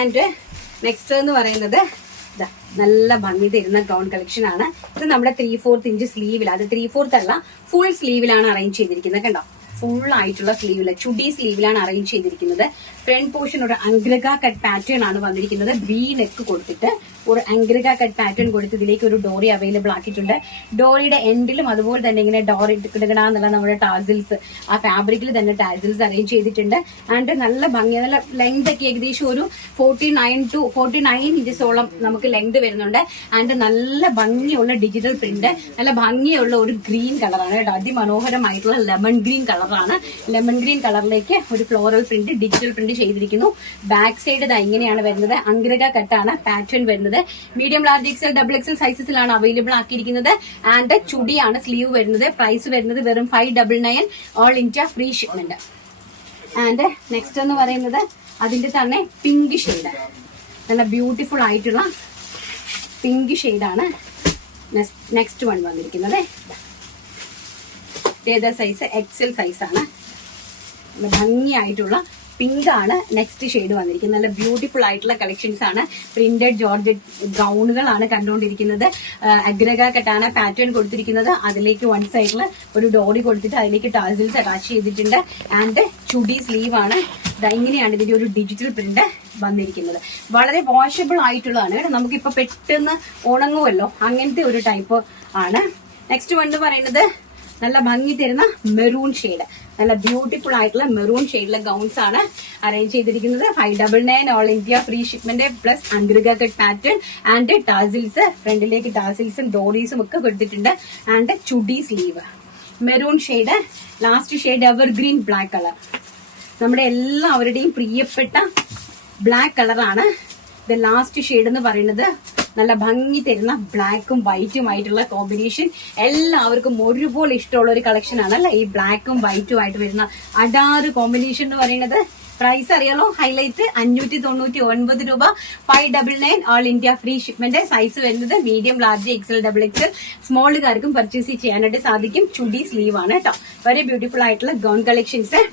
And next എന്ന് പറയുന്നത് നല്ല ഭംഗി തരുന്ന ഗൗൺ കളക്ഷൻ ആണ്. ഇത് നമ്മുടെ 3/4 ഇഞ്ച് സ്ലീവിൽ, അത് 3/4 അല്ല, ഫുൾ സ്ലീവിലാണ് അറേഞ്ച് ചെയ്തിരിക്കുന്നത്. കണ്ടോ, ഫുൾ ആയിട്ടുള്ള സ്ലീവില്, ചുടി സ്ലീവിലാണ് അറേഞ്ച് ചെയ്തിരിക്കുന്നത്. ഫ്രണ്ട് പോർഷൻ ഒരു അംഗ്രക കട്ട് പാറ്റേൺ ആണ് വന്നിരിക്കുന്നത്. വി നെക്ക് കൊടുത്തിട്ട് ഒരു അംഗ്രക കട്ട് പാറ്റേൺ കൊടുത്ത് ഇതിലേക്ക് ഒരു ഡോറി അവൈലബിൾ ആക്കിയിട്ടുണ്ട്. ഡോറിയുടെ എൻഡിലും അതുപോലെ തന്നെ ഇങ്ങനെ ഡോറി ഇടകിടാന്നുള്ള നമ്മുടെ ടാസിൽസ്, ആ ഫാബ്രിക്കിൽ തന്നെ ടാസിൽസ് അറേഞ്ച് ചെയ്തിട്ടുണ്ട്. ആൻഡ് നല്ല ഭംഗി, നല്ല ലെങ്ത് ഒക്കെ ഏകദേശം ഒരു 49 ഇഞ്ചസോളം നമുക്ക് ലെങ്ത് വരുന്നുണ്ട്. ആൻഡ് നല്ല ഭംഗിയുള്ള ഡിജിറ്റൽ പ്രിന്റ്, നല്ല ഭംഗിയുള്ള ഒരു ഗ്രീൻ കളറാണ് കേട്ടോ. അതിമനോഹരമായിട്ടുള്ള ലെമൺ ഗ്രീൻ കളറാണ്. ലെമൺ ഗ്രീൻ കളറിലേക്ക് ഒരു ഫ്ലോറൽ പ്രിന്റ്, ഡിജിറ്റൽ പ്രിന്റ് ചെയ്തിരിക്കുന്നു. ബാക്ക് സൈഡ് ഇതാ ഇങ്ങനെയാണ് വരുന്നത്. അംഗ്രക കട്ടാണ് പാറ്റേൺ വരുന്നത്. Medium, large, XL, double XL സൈസസിലാണ് അവൈലബിൾ ആക്കിയിരിക്കുന്നത്. ആൻഡ് ചുടിയാണ് സ്ലീവ് വരുന്നത്. പ്രൈസ് വരുന്നത് വെറും 599, all India free shipment. And next എന്ന് പറയുന്നത് അതിന്റെ തന്നെ പിങ്ക് ഷെയ്ഡ്, നല്ല ബ്യൂട്ടിഫുൾ ആയിട്ടുള്ള പിങ്ക് ഷെയ്ഡാണ് നെക്സ്റ്റ് വൺ വന്നിരിക്കുന്നത്. ഏതാ സൈസ്? എക്സൽ സൈസാണ്. നല്ല ഭംഗിയായിട്ടുള്ള പിങ്ക് ആണ് നെക്സ്റ്റ് ഷെയ്ഡ് വന്നിരിക്കുന്നത്. നല്ല ബ്യൂട്ടിഫുൾ ആയിട്ടുള്ള കളക്ഷൻസ് ആണ്. പ്രിന്റഡ് ജോർജറ്റ് ഗൗണുകളാണ് കണ്ടുകൊണ്ടിരിക്കുന്നത്. അഗ്രക കട്ടാണ് പാറ്റേൺ കൊടുത്തിരിക്കുന്നത്. അതിലേക്ക് വൺ സൈഡിൽ ഒരു ഡോറി കൊടുത്തിട്ട് അതിലേക്ക് ടാസിൽസ് അറ്റാച്ച് ചെയ്തിട്ടുണ്ട്. ആൻഡ് ചുടി സ്ലീവ് ആണ്. ഇങ്ങനെയാണ് ഇതിന്റെ ഒരു ഡിജിറ്റൽ പ്രിന്റ് വന്നിരിക്കുന്നത്. വളരെ വാഷബിൾ ആയിട്ടുള്ളതാണ്. നമുക്കിപ്പോ പെട്ടെന്ന് ഉണങ്ങുമല്ലോ, അങ്ങനത്തെ ഒരു ടൈപ്പ് ആണ്. നെക്സ്റ്റ് വൺ എന്ന് പറയുന്നത് നല്ല ഭംഗി തരുന്ന മെറൂൺ ഷെയ്ഡ്, നല്ല ബ്യൂട്ടിഫുൾ ആയിട്ടുള്ള മെറൂൺ ഷെയ്ഡിലെ ഗൗൺസ് ആണ് അറേഞ്ച് ചെയ്തിരിക്കുന്നത്. 599, all India free shipment plus angrakha cut pattern and tassels, ഫ്രണ്ടിലേക്ക് ടാസിൽസും ഡോറീസും ഒക്കെ കൊടുത്തിട്ടുണ്ട്. And chudi sleeve, maroon shade. Last shade evergreen black colour, നമ്മുടെ എല്ലാവരുടെയും പ്രിയപ്പെട്ട ബ്ലാക്ക് കളറാണ്. ഇത് ലാസ്റ്റ് ഷെയ്ഡ് എന്ന് പറയുന്നത് നല്ല ഭംഗി തരുന്ന ബ്ലാക്കും വൈറ്റും ആയിട്ടുള്ള കോമ്പിനേഷൻ. എല്ലാവർക്കും ഒരുപോലെ ഇഷ്ടമുള്ള ഒരു കളക്ഷൻ ആണല്ലേ ഈ ബ്ലാക്കും വൈറ്റും ആയിട്ട് വരുന്ന അടാറ് കോമ്പിനേഷൻ എന്ന് പറയുന്നത്. പ്രൈസ് അറിയാലോ, ഹൈലൈറ്റ് 599 രൂപ, 599, all India free shipment. Size വരുന്നത് medium, large, XL, double XL, സ്മോളുകാർക്കും പർച്ചേസ് ചെയ്യാനായിട്ട് സാധിക്കും. ചുടി സ്ലീവ് ആണ് കേട്ടോ. വെരി ബ്യൂട്ടിഫുൾ ആയിട്ടുള്ള ഗൗൺ കളക്ഷൻസ്.